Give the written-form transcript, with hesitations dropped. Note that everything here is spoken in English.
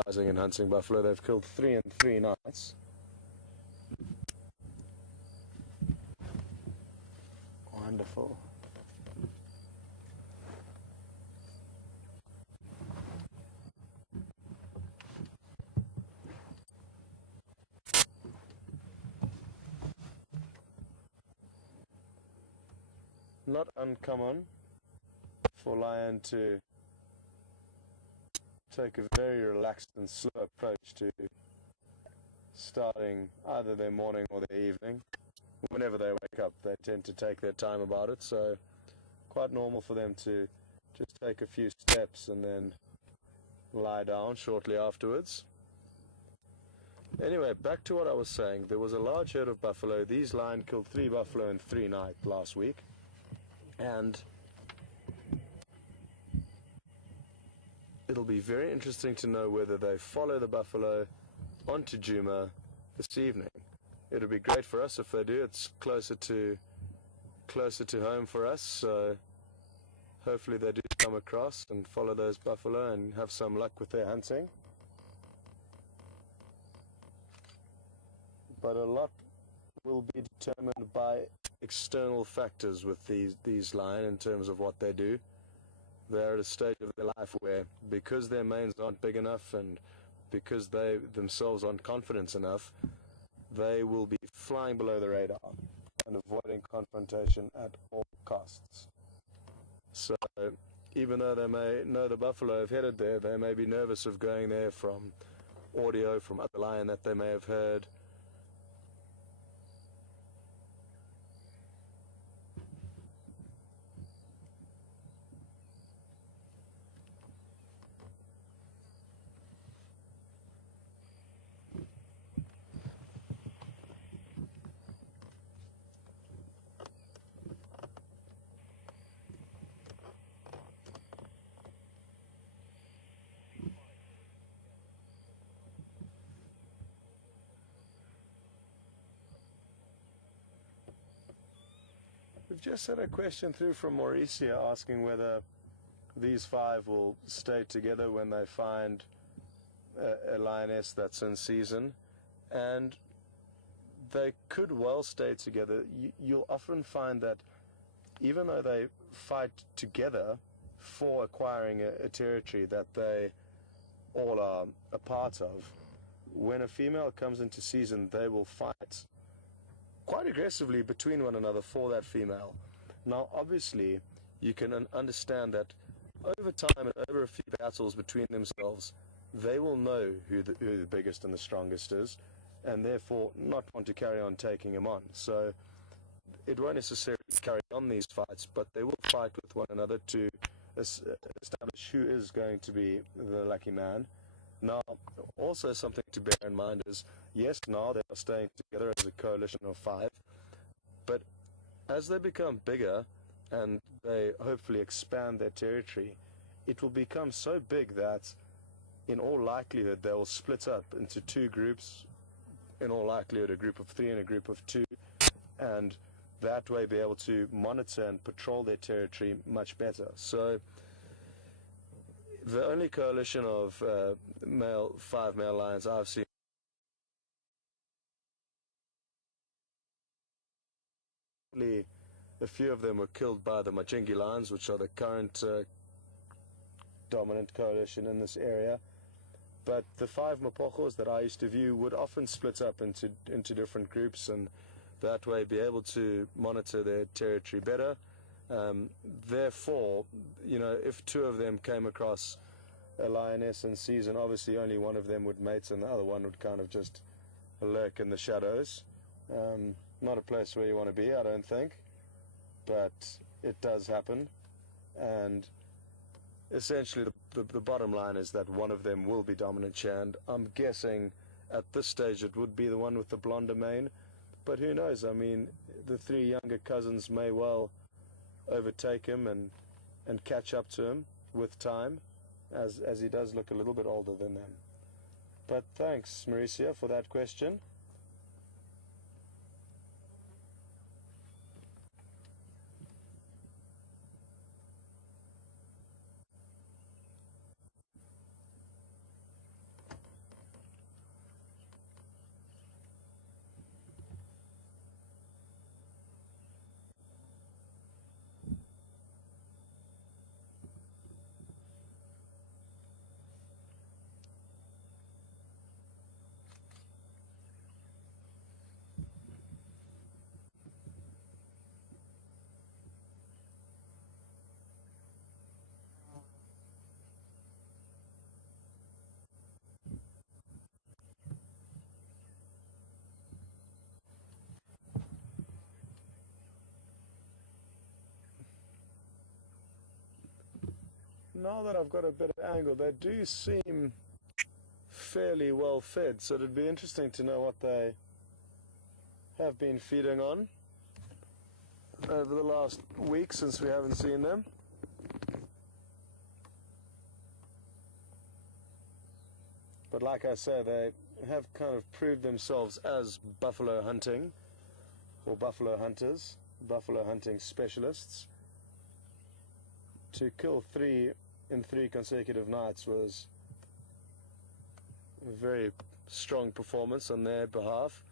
specializing in hunting buffalo. They've killed 3 in 3 nights. Wonderful. Not uncommon for lion to take a very relaxed and slow approach to starting either their morning or their evening. Whenever they wake up, they tend to take their time about it, so quite normal for them to just take a few steps and then lie down shortly afterwards. Anyway, back to what I was saying. There was a large herd of buffalo. These lion killed 3 buffalo in 3 nights last week, and it'll be very interesting to know whether they follow the buffalo onto Juma this evening. It'll be great for us if they do. It's closer to home for us, so hopefully they do come across and follow those buffalo and have some luck with their hunting. But a lot will be determined by external factors with these lion in terms of what they do. They're at a stage of their life where, because their manes aren't big enough and because they themselves aren't confident enough, they will be flying below the radar and avoiding confrontation at all costs. So even though they may know the buffalo have headed there, they may be nervous of going there from audio from other lion that they may have heard. We've just had a question through from Mauricia asking whether these 5 will stay together when they find a lioness that's in season, and they could well stay together. You'll often find that even though they fight together for acquiring a territory that they all are a part of, when a female comes into season, they will fight quite aggressively between one another for that female. Now, obviously, you can understand that over time and over a few battles between themselves, they will know who the biggest and the strongest is, and therefore not want to carry on taking him on. So it won't necessarily carry on these fights, but they will fight with one another to establish who is going to be the lucky man. Now, also something to bear in mind is, yes, now they are staying together as a coalition of 5, but as they become bigger and they hopefully expand their territory, it will become so big that in all likelihood they will split up into 2 groups, in all likelihood a group of 3 and a group of 2, and that way be able to monitor and patrol their territory much better. So the only coalition of 5 male lions I've seen, a few of them were killed by the Majingi lions, which are the current dominant coalition in this area. But the 5 Mapojos that I used to view would often split up into different groups, and that way be able to monitor their territory better. Therefore, if 2 of them came across a lioness in season, obviously only one of them would mate and the other one would kind of just lurk in the shadows. Not a place where you want to be, I don't think, but it does happen. And essentially the bottom line is that one of them will be dominant, and I'm guessing at this stage it would be the one with the blonder mane, but who knows? I mean, the 3 younger cousins may well overtake him and catch up to him with time, as he does look a little bit older than them. But thanks, Mauricia, for that question. now that I've got a better angle, they do seem fairly well fed, so it'd be interesting to know what they have been feeding on over the last week since we haven't seen them. But like I say, they have kind of proved themselves as buffalo hunting, or buffalo hunters, buffalo hunting specialists. To kill 3 in 3 consecutive nights was a very strong performance on their behalf.